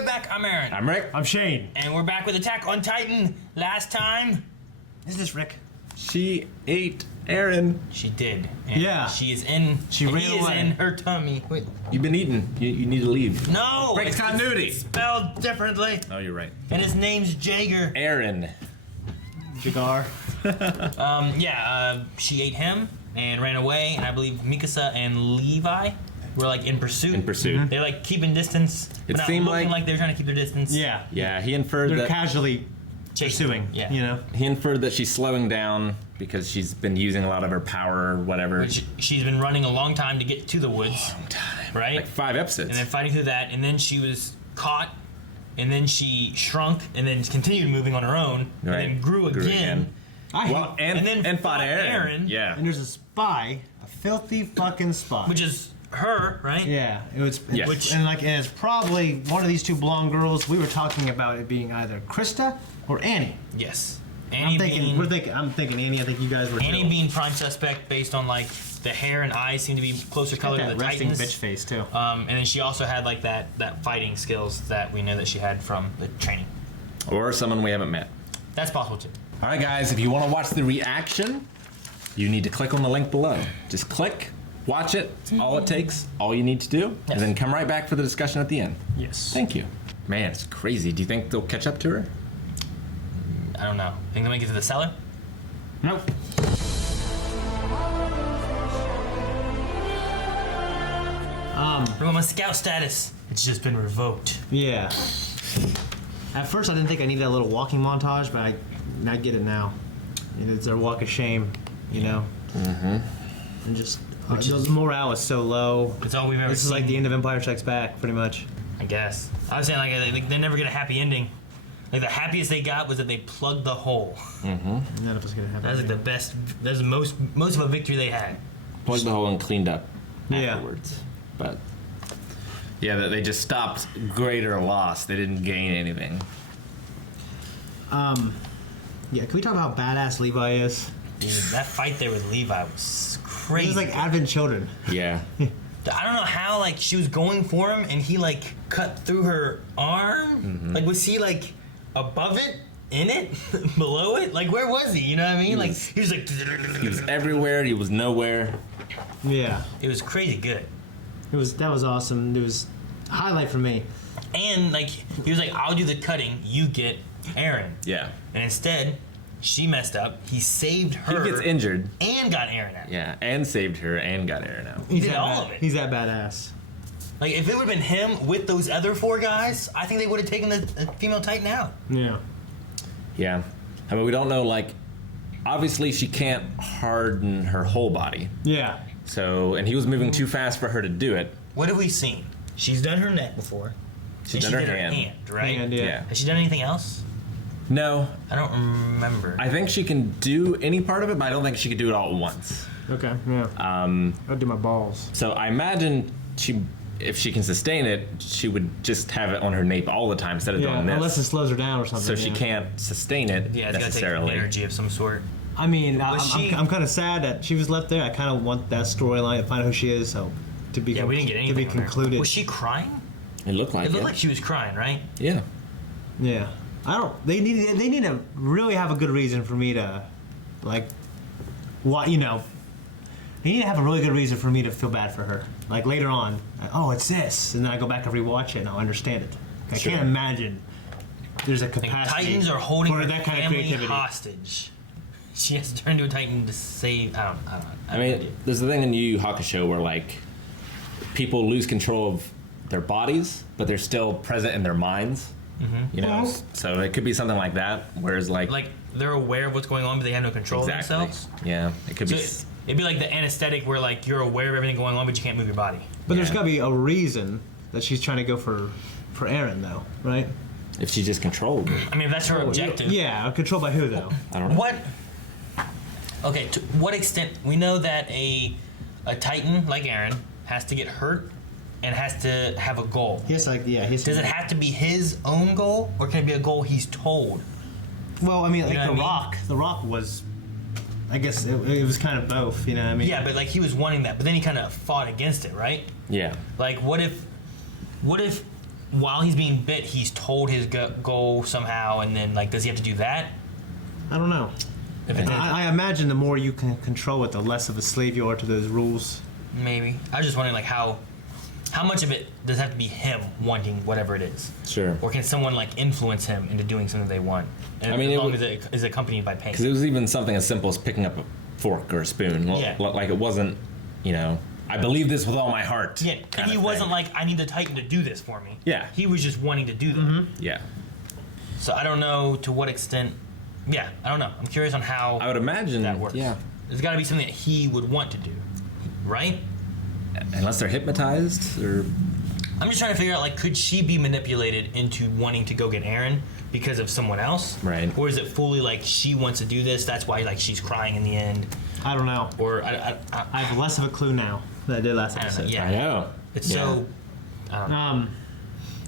way back. I'm Aaron. I'm Rick. I'm Shane. And we're back with Attack on Titan. Last time, Is this Rick? She ate Aaron. she did. And Yeah. She is in. She ran he is away. in her tummy. Wait. You've been eaten. You need to leave. No. Break it's continuity. spelled differently. Oh, you're right. And his name's Jaeger. Aaron. Jagar. She ate him and ran away. And I believe Mikasa and Levi were like in pursuit. In pursuit. They're like keeping distance. But not seemed looking like- like they're trying to keep their distance. Yeah. Yeah, he inferred They're that casually Chasing. pursuing. Yeah. You know. he inferred that she's slowing down because she's been using a lot of her power or whatever. Which she's been running a long time to get to the woods. Right? Like 5 episodes. And then fighting through that, and then she was caught, and then she shrunk, and then continued moving on her own, Right. and then grew again. Well, And then fought Aaron. Yeah. And there's a spy, a filthy fucking spy. Which is her, right? yeah, it was. Yes. And it's probably one of these two blonde girls. We were talking about it being either Krista or Annie. Yes. I'm thinking Annie. I think you guys were. Annie too. being prime suspect based on like the hair and eyes seem to be closer color to that the resting Titans. bitch face too. And then she also had like that fighting skills that we know that she had from the training. Or someone we haven't met. That's possible too. All right, guys, if you want to watch the reaction, you need to click on the link below. Just click, watch it. It's all it takes, all you need to do, Yes. and then come right back for the discussion at the end. Yes. Thank you. Man, it's crazy. Do you think they'll catch up to her? I don't know. Think they might get to the cellar? Nope. Remember my scout status. It's just been revoked. Yeah. At first, I didn't think I needed a little walking montage, but I get it now. It's their walk of shame, you know. Mm-hmm. And just the morale is so low. It's all we've ever This is seen. like the end of Empire Strikes Back, pretty much. I guess. I was saying like they never get a happy ending. Like the happiest they got was that they plugged the hole. None of us gonna have That's like the best. That's the most of a victory they had. Plugged the hole and cleaned up Yeah. afterwards. But yeah, they just stopped greater loss. They didn't gain anything. Yeah, can we talk about how badass Levi is? Dude, that fight there with Levi was crazy. He's like Advent Children. Yeah. I don't know how like she was going for him and he like cut through her arm. Like was he like above it, in it, below it? Like where was he? You know what I mean? Like he was like. He was everywhere. He was nowhere. Yeah, It was crazy good. that was awesome. It was a highlight for me. And like he was like, I'll do the cutting. You get Aaron. Yeah. And instead, she messed up. He saved her. He gets injured. And got Aaron out. Yeah, and saved her and got Aaron out. He's did that all of it. He's that badass. Like if it would have been him with those other 4 guys, I think they would have taken the female Titan out. Yeah. Yeah. I mean, we don't know, like, obviously she can't harden her whole body. Yeah. So, and he was moving too fast for her to do it. What have we seen? She's done her neck before. She's And done she her did hand. right? And, yeah. Has she done anything else? No, I don't remember. I think she can do any part of it, but I don't think she could do it all at once. Okay. Yeah. I'll do my balls. So I imagine if she can sustain it, she would just have it on her nape all the time instead of Yeah. doing this. Unless it slows her down or something. So she yeah. can't sustain it Yeah, it's gotta take necessarily. energy of some sort. I mean, Was I'm kind of sad that she was left there. I kind of want that storyline to find out who she is. So to be Yeah, we didn't get anything to be on her. concluded. Was she crying? It looked like It looked it. like she was crying, right? Yeah. Yeah. I don't. They need to really have a good reason for me to, like, what you know. They need to have a really good reason for me to feel bad for her. Like later on, oh, it's this, and then I go back and rewatch it, and I'll understand it. I Sure. can't imagine there's a Like capacity Titans are holding for her that kind of family creativity. hostage. She has to turn into a Titan to save. I don't know. I mean, there's the thing in Yu Yu Hakusho where, like, people lose control of their bodies, but they're still present in their minds. You know? Well- So it could be something like that, whereas, like they're aware of what's going on, but they have no control of exactly. themselves. Yeah, it could So be. it'd be like the anesthetic where like you're aware of everything going on, but you can't move your body. But there's Yeah. got to be a reason that she's trying to go for Aaron, though, right? If she just controlled. I mean, if that's her objective. Yeah, controlled by who though? I don't know. What? Okay, to what extent we know that a Titan like Aaron has to get hurt and has to have a goal. Yes, like yeah. Does Does it have to be his own goal, or can it be a goal he's told? Well, I mean, like You know the what I mean? Rock. The Rock was, I guess, it was kind of both. You know what I mean? Yeah, but like he was wanting that, but then he kind of fought against it, right? Yeah. Like, what if while he's being bit, he's told his goal somehow, and then like, does he have to do that? I don't know. If it did, I imagine the more you can control it, the less of a slave you are to those rules. maybe. I was just wondering like how much of it does it have to be him wanting whatever it is? Sure. Or can someone like influence him into doing something they want? And I mean, as it long would- as it is accompanied by pain. Because it was even something as simple as picking up a fork or a spoon. Yeah. Like it wasn't, I believe this with all my heart. Yeah, kind and he of wasn't thing. like, I need the Titan to do this for me. Yeah. He was just wanting to do that. Yeah. So I don't know to what extent. Yeah, I don't know. I'm curious on how I would imagine that works. Yeah. There's got to be something that he would want to do, right? Unless they're hypnotized or. I'm just trying to figure out, like, could she be manipulated into wanting to go get Aaron because of someone else? Right. Or is it fully like she wants to do this? That's why like she's crying in the end. I don't know. Or I have less of a clue now than I did last I don't know. episode. Yeah. I know. It's Yeah. so. I don't know.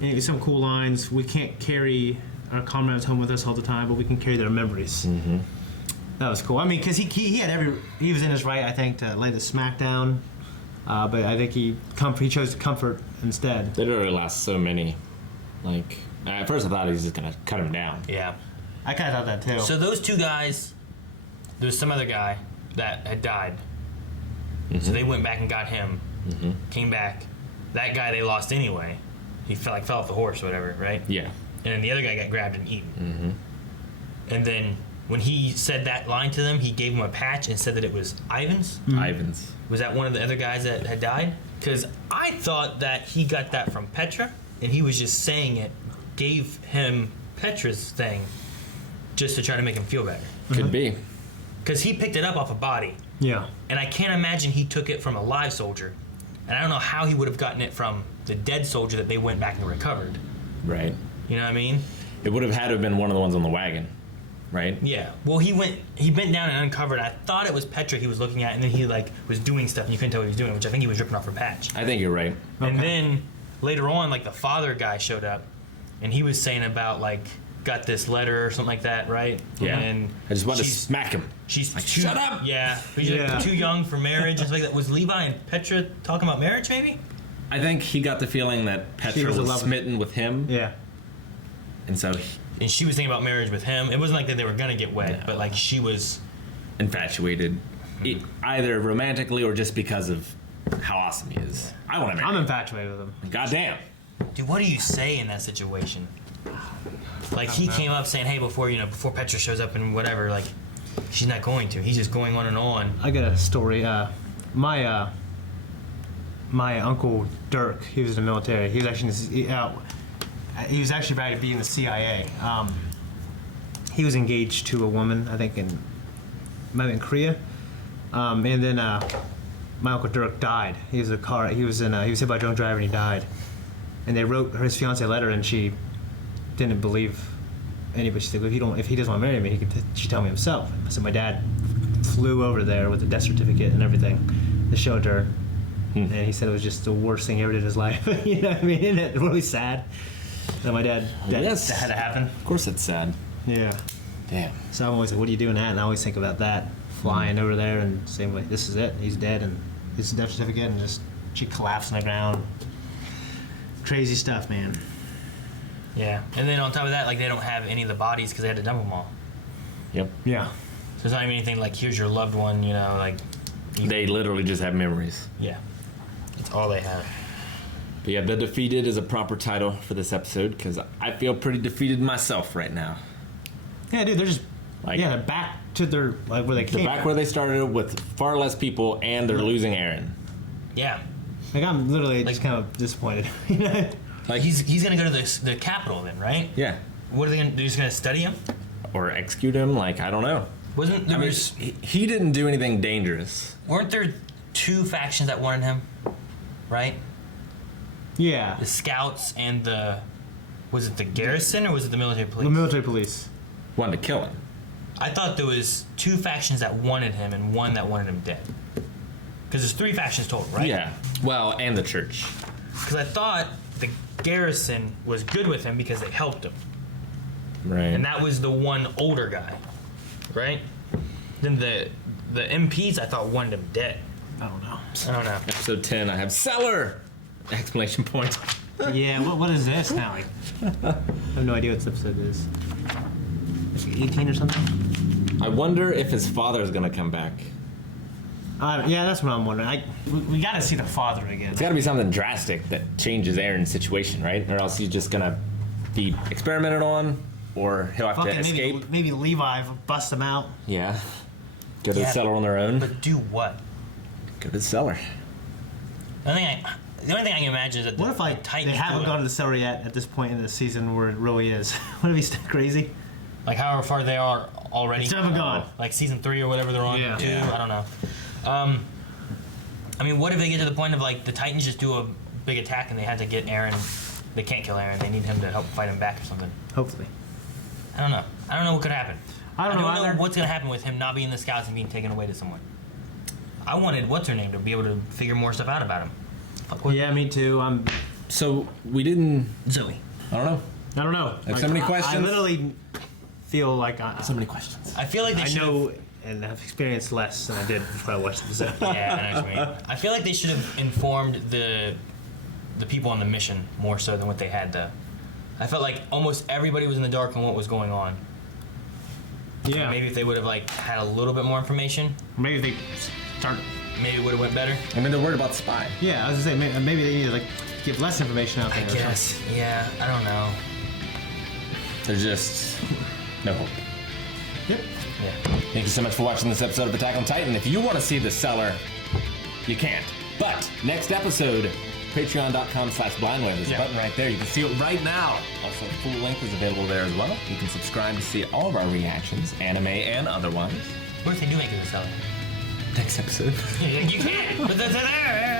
Maybe some cool lines. We can't carry our comrades home with us all the time, but we can carry their memories. Mm-hmm. That was cool. I mean, because he had he was in his right, I think, to lay the smack down. But I think he chose to comfort instead. They literally last so many. Like, at first I thought he was just going to cut him down. Yeah. I kind of thought that too. So those two guys, there was some other guy that had died. So they went back and got him. Came back. That guy they lost anyway. He fell off the horse or whatever, right? Yeah. And then the other guy got grabbed and eaten. And then when he said that line to them, he gave him a patch and said that it was Ivan's. Ivan's. Was that one of the other guys that had died? Because I thought that he got that from Petra, and he was just saying it, gave him Petra's thing, just to try to make him feel better. Could be. Because he picked it up off a body, Yeah. and I can't imagine he took it from a live soldier. And I don't know how he would have gotten it from the dead soldier that they went back and recovered. Right. You know what I mean? It would have had to have been one of the ones on the wagon. Right? Yeah. Well, he bent down and uncovered. I thought it was Petra he was looking at, and then he was doing stuff, and you couldn't tell what he was doing, which I think he was ripping off her patch. I think you're right. And Okay. then later on, like the father guy showed up, and he was saying about like got this letter or something like that, right? Yeah. And I just want to she's- smack him. She's Like, too, shut up! Yeah. He's Yeah. too young for marriage and stuff like that. Was Levi and Petra talking about marriage, maybe? I think he got the feeling that Petra was was, in love with- smitten with him. Yeah. And so And she was thinking about marriage with him. It wasn't like that they were gonna get wed, No. but like she was. infatuated, either romantically or just because of how awesome he is. I want to marry I'm him. infatuated with him. Goddamn. Dude, what do you say in that situation? Like he came up saying, "Hey, before Petra shows up and whatever, like she's not going to. He's just going on and on." I got a story. My uncle Dirk, he was in the military. He was actually about to be in the CIA. He was engaged to a woman, I think maybe in Korea. And then my uncle Dirk died. He was hit by a drunk driver and he died. And they wrote his fiancée a letter, and she didn't believe anybody. She said, if he doesn't want to marry me, she tell me himself. So my dad flew over there with the death certificate and everything to show it to her. And he said it was just the worst thing he ever did in his life. You know what I mean? Isn't it really sad that my dad Yes. that had to happen? Of course it's sad. Yeah. Damn. So I'm always like, what are you doing that? And I always think about that, flying over there and same way, this is it, he's dead, and his death certificate, and just she collapsed on the ground. Crazy stuff, man. Yeah, and then on top of that, like they don't have any of the bodies because they had to dump them all. Yep. Yeah. So it's not even anything like here's your loved one, like. They literally just have memories. Yeah, that's all they have. But yeah, The Defeated is a proper title for this episode because I feel pretty defeated myself right now. Yeah, dude, they're just Like- they're back to their where they They're came. back where they started with far less people, and they're losing Aaron. Yeah, Like I'm literally just kind of disappointed. You know? like he's gonna go to the Capitol then, right? Yeah. What are they gonna do? Just gonna study him? Or execute him, like, I don't know. Wasn't there I mean, was he didn't do anything dangerous. weren't there two factions that wanted him, right? Yeah. The Scouts and was it the Garrison or was it the military police? The military police. Wanted to kill him. I thought there was two factions that wanted him and one that wanted him dead. Because there's three factions total, right? Yeah. Well, and the church. Because I thought the Garrison was good with him because they helped him. Right. And that was the one older guy, right? Then the MPs I thought wanted him dead. I don't know. I don't know. Episode 10, I have Seller. Exclamation point. Yeah, what is this now? Like, I have no idea what this episode is. 18 or something? I wonder if his father is gonna come back. Yeah, that's what I'm wondering. We gotta see the father again. It's gotta be something drastic that changes Aaron's situation, right? Or else he's just gonna be experimented on, or he'll have to escape. Maybe Levi bust him out. Yeah. Go to the cellar on their own. But do what? Go to the cellar. The only thing I can imagine is that What if like Titans they haven't gone to the cellar yet at this point in the season where it really is? What if he's still crazy? like however far they are already. Still haven't gone. Like season 3 or whatever they're on. Yeah. 2, Yeah. I don't know. I mean, what if they get to the point of like the Titans just do a big attack and they had to get Aaron? They can't kill Aaron. They need him to help fight him back or something. Hopefully. I don't know. I don't know what could happen. I don't know either. what's gonna happen with him not being the scouts and being taken away to someone. I wanted what's her name to be able to figure more stuff out about him. Yeah, me too. So we didn't. Zoe. I don't know. I don't know. I have so many I questions. literally feel like So many questions. I feel like they I should. know and have experienced less than I did before I watched the episode. Yeah, I know what you mean. I feel like they should have informed the people on the mission more so than what they had to. I felt like almost everybody was in the dark on what was going on. Yeah. Maybe if they would have like had a little bit more information, Maybe they start. maybe it would have went better. I mean, they're worried about the spy. Yeah, I was gonna say maybe they need to like give less information out there. I or something. guess. Yeah, I don't know. There's just no hope. Yep. Yeah. Thank you so much for watching this episode of Attack on Titan. If you want to see the cellar, you can't. But next episode, patreon.com/blindwave. There's a button right there. You can see it right now. Also, the full link is available there as well. You can subscribe to see all of our reactions, anime and otherwise. What if they do make it a cellar? Next episode. You can't. But they're there.